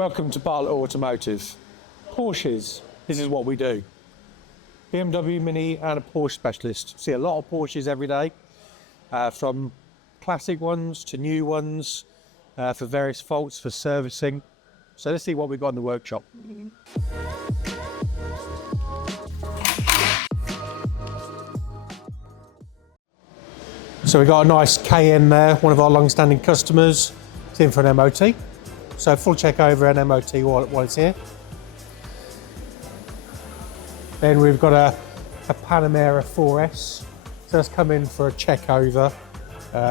Welcome to Bartlett Automotive. Porsches, this is what we do. BMW Mini and a Porsche specialist. See a lot of Porsches every day, from classic ones to new ones, for various faults, for servicing. So let's see what we've got in the workshop. So we've got a nice Cayenne there, one of our long-standing customers. It's in for an MOT. So full check over an MOT while it's here. Then we've got a Panamera 4S. So that's come in for a check over,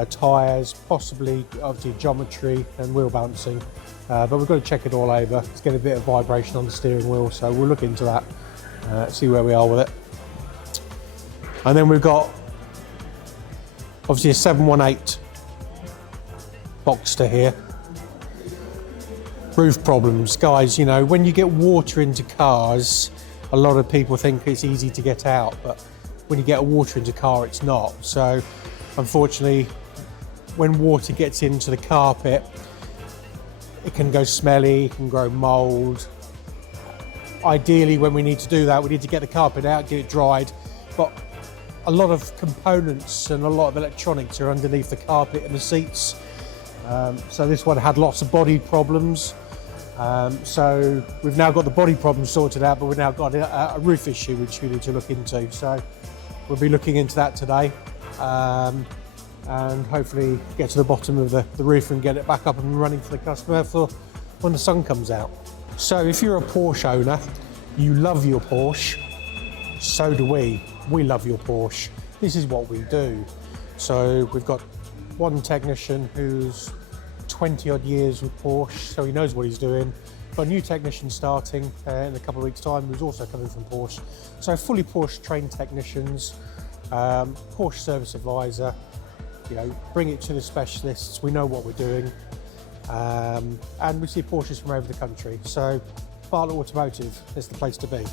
tyres, possibly obviously geometry and wheel balancing. But we've got to check it all over. It's getting a bit of vibration on the steering wheel, so we'll look into that, see where we are with it. And then we've got obviously a 718 Boxster here. Roof problems, guys. You know, when you get water into cars, a lot of people think it's easy to get out, but when you get water into a car, it's not. So unfortunately, when water gets into the carpet, it can go smelly, it can grow mold. Ideally, when we need to do that, we need to get the carpet out, get it dried, but a lot of components and a lot of electronics are underneath the carpet and the seats. So this one had lots of body problems. So we've now got the body problem sorted out, but we've now got a roof issue which we need to look into. So we'll be looking into that today, and hopefully get to the bottom of the roof and get it back up and running for the customer for when the sun comes out. So if you're a Porsche owner, you love your Porsche, so do we. We love your Porsche. This is what we do. So we've got one technician who's 20 odd years with Porsche, so he knows what he's doing. Got a new technician starting in a couple of weeks' time who's also coming from Porsche. So fully Porsche trained technicians, Porsche service advisor, you know, bring it to the specialists. We know what we're doing, and we see Porsches from over the country. So Bartlett Automotive is the place to be.